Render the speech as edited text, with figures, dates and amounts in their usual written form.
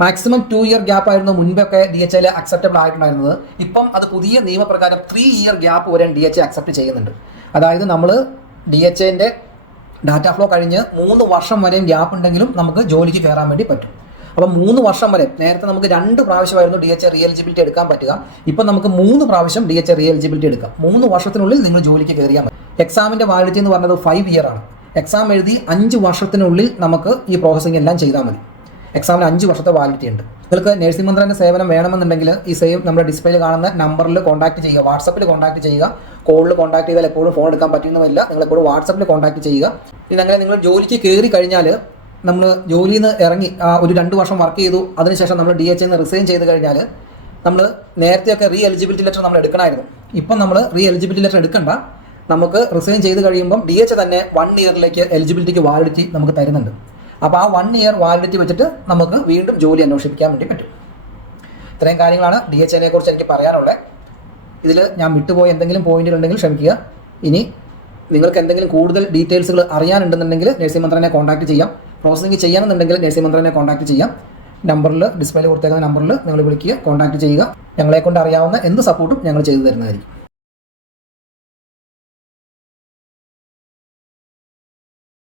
Maximum 2 year gap ആയിരുന്നു മുൻപൊക്കെ DHA acceptable ആയിട്ടുണ്ടായിരുന്നത്. ഇപ്പം അത് പുതിയ നിയമപ്രകാരം 3 ഇയർ ഗ്യാപ്പ് വരെ DHA അക്സെപ്റ്റ് ചെയ്യുന്നുണ്ട്. അതായത് നമ്മൾ DHAൻ്റെ ഡാറ്റ ഫ്ലോ കഴിഞ്ഞ് 3 വർഷം വരെയും ഗ്യാപ്പ് ഉണ്ടെങ്കിലും നമുക്ക് ജോലിക്ക് കയറാൻ വേണ്ടി പറ്റും. അപ്പം 3 വർഷം വരെ, നേരത്തെ നമുക്ക് 2 പ്രാവശ്യമായിരുന്നു DHA റീ എലിജിബിലിറ്റി എടുക്കാൻ പറ്റുക. ഇപ്പം നമുക്ക് 3 പ്രാവശ്യം DHA റീ എലിജിബിലിറ്റി എടുക്കാം. 3 വർഷത്തിനുള്ളിൽ നിങ്ങൾ ജോലിക്ക് കയറിയാൽ മതി. എക്സാമിൻ്റെ വാലിഡിറ്റി എന്ന് പറഞ്ഞത് 5 ഇയർ ആണ്. എക്സാം എഴുതി 5 വർഷത്തിനുള്ളിൽ നമുക്ക് ഈ പ്രോസസ്സിംഗ് എല്ലാം ചെയ്താൽ മതി. എക്സാമിന് 5 വർഷത്തെ വാലിഡിറ്റി ഉണ്ട്. നിങ്ങൾക്ക് നഴ്സിംഗ് മന്ത്രാലയത്തിൻ്റെ സേവനം വേണമെന്നുണ്ടെങ്കിൽ ഈ സെയിം നമ്മുടെ ഡിസ്പ്ലേയിൽ കാണുന്ന നമ്പറിൽ കോൺടാക്ട് ചെയ്യുക, വാട്സപ്പിൽ കോൺടാക്ട് ചെയ്യുക. കോളിൽ കോൺടാക്ട് ചെയ്താൽ എപ്പോഴും ഫോൺ എടുക്കാൻ പറ്റുന്നതല്ല, നിങ്ങളെപ്പോഴും വാട്സപ്പിൽ കോൺടാക്ട് ചെയ്യുക. ഇനി അങ്ങനെ നിങ്ങൾ ജോലിക്ക് കയറി കഴിഞ്ഞാൽ, നമ്മൾ ജോലിയിൽ നിന്ന് ഇറങ്ങി ഒരു 2 വർഷം വർക്ക് ചെയ്തു, അതിനുശേഷം നമ്മൾ DHA നിന്ന് റിസൈൻ ചെയ്ത് കഴിഞ്ഞാൽ നമ്മൾ നേരത്തെയൊക്കെ റീ എലിജിബിലിറ്റി ലെറ്റർ നമ്മൾ എടുക്കണമായിരുന്നു. ഇപ്പം നമ്മൾ റീ എലിജിബിലിറ്റി ലെറ്റർ എടുക്കണ്ട. നമുക്ക് റിസൈൻ ചെയ്ത് കഴിയുമ്പം DHA തന്നെ 1 ഇയറിലേക്ക് എലിജിബിലിറ്റിക്ക് വാലിഡിറ്റി നമുക്ക് തരുന്നുണ്ട്. അപ്പോൾ ആ 1 ഇയർ വാലിഡിറ്റി വെച്ചിട്ട് നമുക്ക് വീണ്ടും ജോലി അന്വേഷിക്കാൻ വേണ്ടി പറ്റും. ഇത്രയും കാര്യങ്ങളാണ് DHA കുറിച്ച് എനിക്ക് പറയാനുള്ളത്. ഇതിൽ ഞാൻ വിട്ടുപോയ എന്തെങ്കിലും പോയിന്റുകൾ ഉണ്ടെങ്കിൽ ക്ഷമിക്കുക. ഇനി നിങ്ങൾക്ക് എന്തെങ്കിലും കൂടുതൽ ഡീറ്റെയിൽസുകൾ അറിയാനുണ്ടെന്നുണ്ടെങ്കിൽ നഴ്സിംഗ് മന്ത്രാലയനെ കോൺടാക്ട് ചെയ്യാം. പ്രോസസ്സിംഗ് ചെയ്യാനെന്നുണ്ടെങ്കിൽ നഴ്സിംഗ് മന്ത്രാലയനെ കോൺടാക്ട് ചെയ്യാം. നമ്പറിൽ, ഡിസ്പ്ലേയിൽ കൊടുത്തേക്കുന്ന നമ്പറിൽ നിങ്ങൾ വിളിക്കുക, കോൺടാക്ട് ചെയ്യുക. ഞങ്ങളെക്കൊണ്ട് അറിയാവുന്ന എന്ത് സപ്പോർട്ടും ഞങ്ങൾ ചെയ്തു തരുന്നതായിരിക്കും.